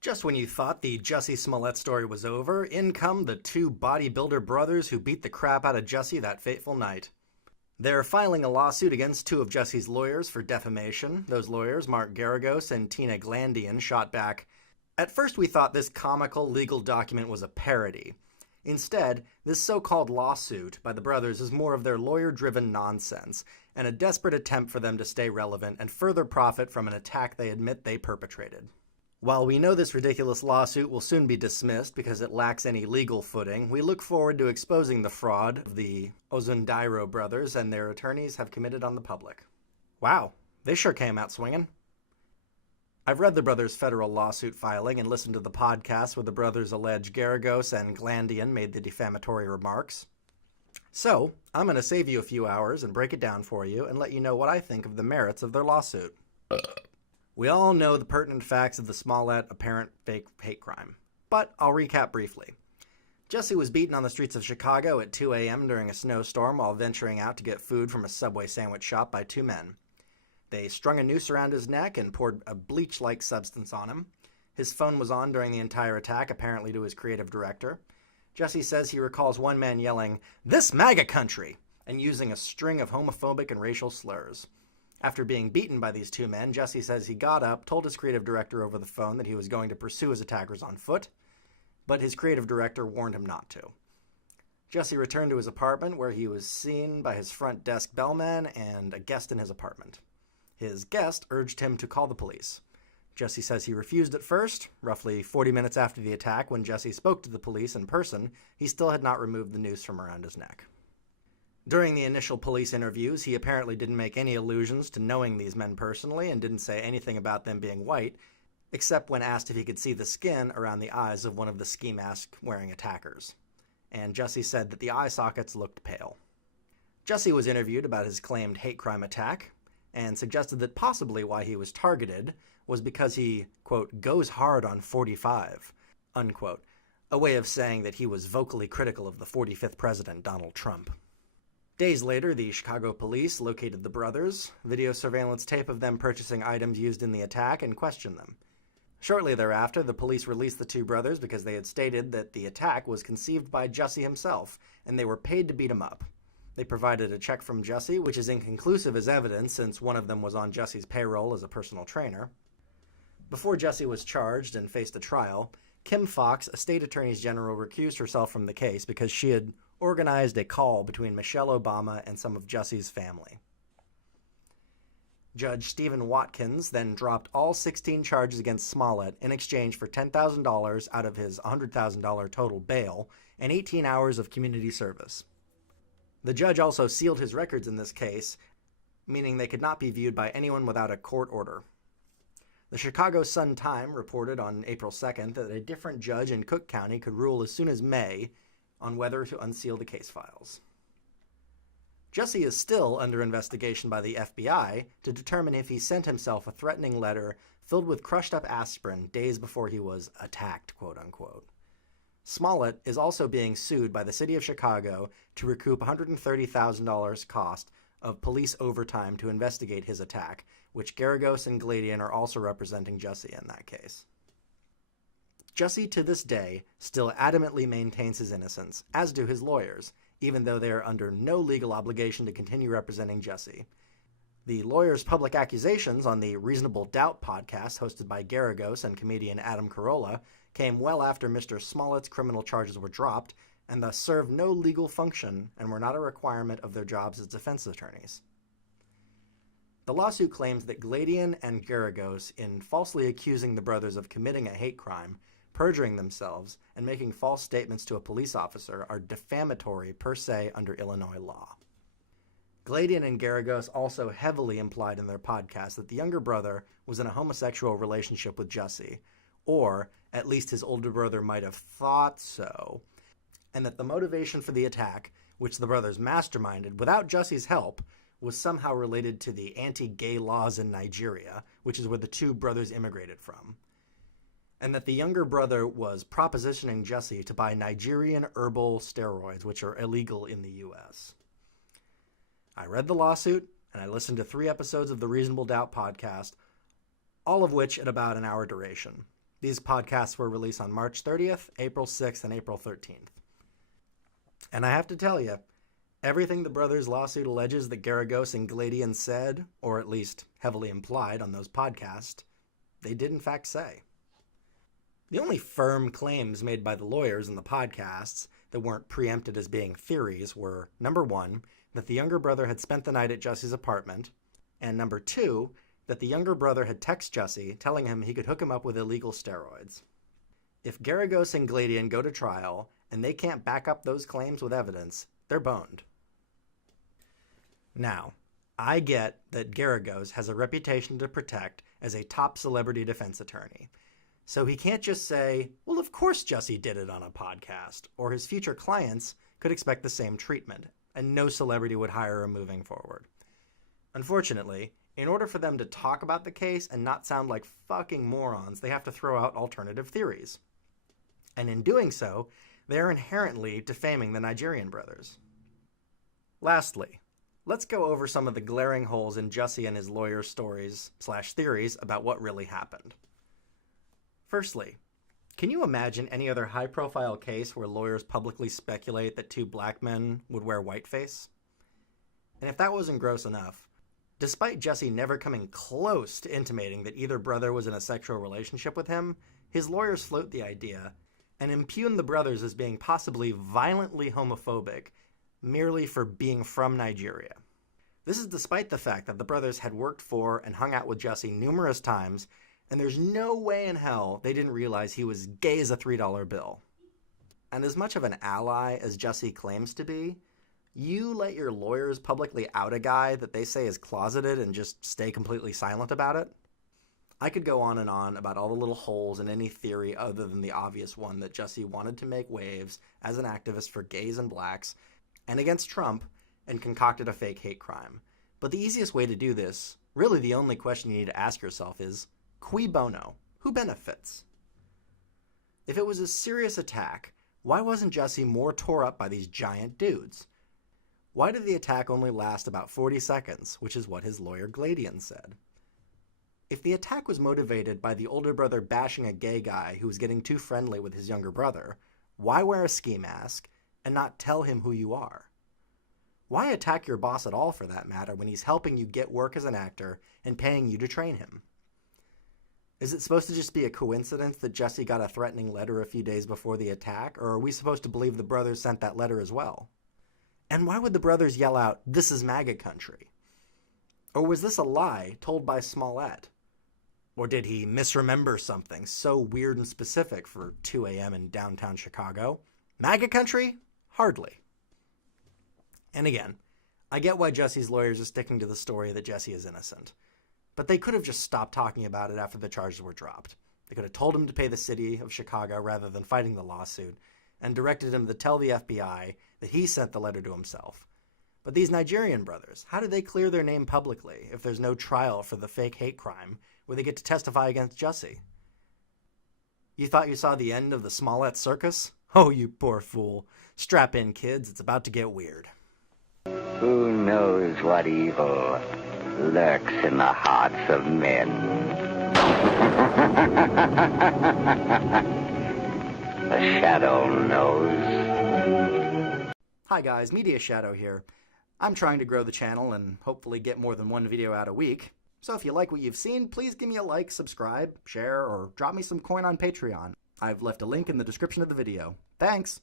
Just when you thought the Jussie Smollett story was over, in come the two bodybuilder brothers who beat the crap out of Jussie that fateful night. They're filing a lawsuit against two of Jussie's lawyers for defamation. Those lawyers, Mark Garagos and Tina Glandian, shot back, "At first we thought this comical legal document was a parody. Instead, this so-called lawsuit by the brothers is more of their lawyer-driven nonsense, and a desperate attempt for them to stay relevant and further profit from an attack they admit they perpetrated. While we know this ridiculous lawsuit will soon be dismissed because it lacks any legal footing, we look forward to exposing the fraud of the Ozundairo brothers and their attorneys have committed on the public." Wow, they sure came out swinging. I've read the brothers' federal lawsuit filing and listened to the podcast where the brothers allege Garagos and Glandian made the defamatory remarks. So, I'm going to save you a few hours and break it down for you and let you know what I think of the merits of their lawsuit. We all know the pertinent facts of the Smollett apparent fake hate crime, but I'll recap briefly. Jussie was beaten on the streets of Chicago at 2 a.m. during a snowstorm while venturing out to get food from a Subway sandwich shop by two men. They strung a noose around his neck and poured a bleach-like substance on him. His phone was on during the entire attack, apparently to his creative director. Jussie says he recalls one man yelling, "This MAGA country!" and using a string of homophobic and racial slurs. After being beaten by these two men, Jussie says he got up, told his creative director over the phone that he was going to pursue his attackers on foot, but his creative director warned him not to. Jussie returned to his apartment where he was seen by his front desk bellman and a guest in his apartment. His guest urged him to call the police. Jussie says he refused at first. Roughly 40 minutes after the attack, when Jussie spoke to the police in person, he still had not removed the noose from around his neck. During the initial police interviews, he apparently didn't make any allusions to knowing these men personally and didn't say anything about them being white, except when asked if he could see the skin around the eyes of one of the ski mask-wearing attackers. And Jussie said that the eye sockets looked pale. Jussie was interviewed about his claimed hate crime attack and suggested that possibly why he was targeted was because he, quote, "goes hard on 45, unquote, a way of saying that he was vocally critical of the 45th president, Donald Trump. Days later, the Chicago police located the brothers, video surveillance tape of them purchasing items used in the attack, and questioned them. Shortly thereafter, the police released the two brothers because they had stated that the attack was conceived by Jussie himself, and they were paid to beat him up. They provided a check from Jussie, which is inconclusive as evidence since one of them was on Jussie's payroll as a personal trainer. Before Jussie was charged and faced a trial, Kim Foxx, a state attorney general, recused herself from the case because she had organized a call between Michelle Obama and some of Jussie's family. Judge Stephen Watkins then dropped all 16 charges against Smollett in exchange for $10,000 out of his $100,000 total bail and 18 hours of community service. The judge also sealed his records in this case, meaning they could not be viewed by anyone without a court order. The Chicago Sun-Times reported on April 2nd that a different judge in Cook County could rule as soon as May on whether to unseal the case files. Jussie is still under investigation by the FBI to determine if he sent himself a threatening letter filled with crushed-up aspirin days before he was attacked, quote-unquote. Smollett is also being sued by the city of Chicago to recoup $130,000 cost of police overtime to investigate his attack, which Garagos and Glandian are also representing Jussie in that case. Jussie, to this day, still adamantly maintains his innocence, as do his lawyers, even though they are under no legal obligation to continue representing Jussie. The lawyers' public accusations on the Reasonable Doubt podcast hosted by Garagos and comedian Adam Carolla came well after Mr. Smollett's criminal charges were dropped, and thus served no legal function and were not a requirement of their jobs as defense attorneys. The lawsuit claims that Glandian and Garagos, in falsely accusing the brothers of committing a hate crime, perjuring themselves, and making false statements to a police officer, are defamatory per se under Illinois law. Glandian and Garagos also heavily implied in their podcast that the younger brother was in a homosexual relationship with Jussie, or at least his older brother might have thought so, and that the motivation for the attack, which the brothers masterminded without Jussie's help, was somehow related to the anti-gay laws in Nigeria, which is where the two brothers immigrated from, and that the younger brother was propositioning Jussie to buy Nigerian herbal steroids, which are illegal in the U.S. I read the lawsuit, and I listened to 3 episodes of the Reasonable Doubt podcast, all of which at about an hour duration. These podcasts were released on March 30th, April 6th, and April 13th. And I have to tell you, everything the brothers' lawsuit alleges that Garagos and Gladian said, or at least heavily implied on those podcasts, they did in fact say. The only firm claims made by the lawyers in the podcasts that weren't preempted as being theories were, number one, that the younger brother had spent the night at Jussie's apartment, and number two, that the younger brother had texted Jussie telling him he could hook him up with illegal steroids. If Garagos and Gladian go to trial and they can't back up those claims with evidence, they're boned. Now, I get that Garagos has a reputation to protect as a top celebrity defense attorney, so he can't just say, well, of course Jussie did it on a podcast, or his future clients could expect the same treatment, and no celebrity would hire him moving forward. Unfortunately, in order for them to talk about the case and not sound like fucking morons, they have to throw out alternative theories. And in doing so, they are inherently defaming the Nigerian brothers. Lastly, let's go over some of the glaring holes in Jussie and his lawyers' stories/theories about what really happened. Firstly, can you imagine any other high-profile case where lawyers publicly speculate that two black men would wear whiteface? And if that wasn't gross enough, despite Jussie never coming close to intimating that either brother was in a sexual relationship with him, his lawyers float the idea and impugn the brothers as being possibly violently homophobic merely for being from Nigeria. This is despite the fact that the brothers had worked for and hung out with Jussie numerous times, and there's no way in hell they didn't realize he was gay as a $3 bill. And as much of an ally as Jussie claims to be, you let your lawyers publicly out a guy that they say is closeted and just stay completely silent about it? I could go on and on about all the little holes in any theory other than the obvious one that Jussie wanted to make waves as an activist for gays and blacks and against Trump and concocted a fake hate crime. But the easiest way to do this, really the only question you need to ask yourself is, cui bono? Who benefits? If it was a serious attack, why wasn't Jussie more tore up by these giant dudes? Why did the attack only last about 40 seconds, which is what his lawyer Gladian said? If the attack was motivated by the older brother bashing a gay guy who was getting too friendly with his younger brother, why wear a ski mask and not tell him who you are? Why attack your boss at all for that matter when he's helping you get work as an actor and paying you to train him? Is it supposed to just be a coincidence that Jussie got a threatening letter a few days before the attack, or are we supposed to believe the brothers sent that letter as well? And why would the brothers yell out, "This is MAGA country"? Or was this a lie told by Smollett? Or did he misremember something so weird and specific for 2 a.m. in downtown Chicago? MAGA country? Hardly. And again, I get why Jussie's lawyers are sticking to the story that Jussie is innocent. But they could have just stopped talking about it after the charges were dropped. They could have told him to pay the city of Chicago rather than fighting the lawsuit, and directed him to tell the FBI that he sent the letter to himself. But these Nigerian brothers, how do they clear their name publicly if there's no trial for the fake hate crime where they get to testify against Jussie? You thought you saw the end of the Smollett circus? Oh, you poor fool. Strap in, kids. It's about to get weird. Who knows what evil lurks in the hearts of men? The Shadow knows. Hi guys, Media Shadow here. I'm trying to grow the channel and hopefully get more than one video out a week. So if you like what you've seen, please give me a like, subscribe, share, or drop me some coin on Patreon. I've left a link in the description of the video. Thanks!